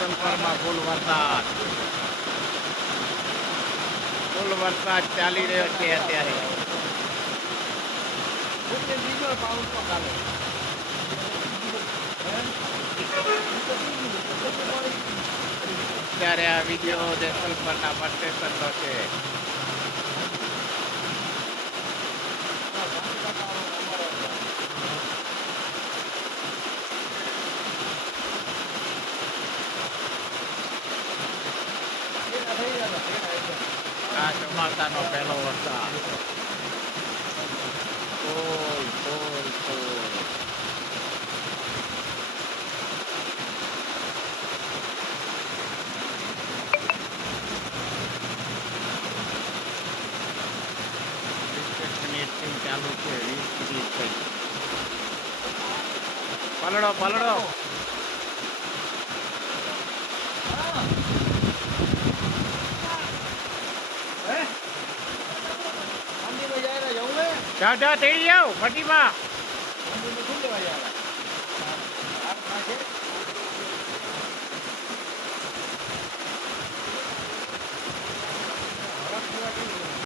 વિસ્તારમાં ફૂલ વરસાદ. ફૂલ વરસાદ ચાલી રહ્યો છે અત્યારે. અત્યારે આ વીડિયો જેસલપરના બસ સ્ટેશનનો છે. આ ચોમાસાનો પહેલો વરસાદ ફૂલ ફૂલ ફૂલ વીસ મિનિટથી ચાલુ છે વીસ મિનિટ થઈ પલડો પલડો દાદા તેડી આવ ફટીમાં.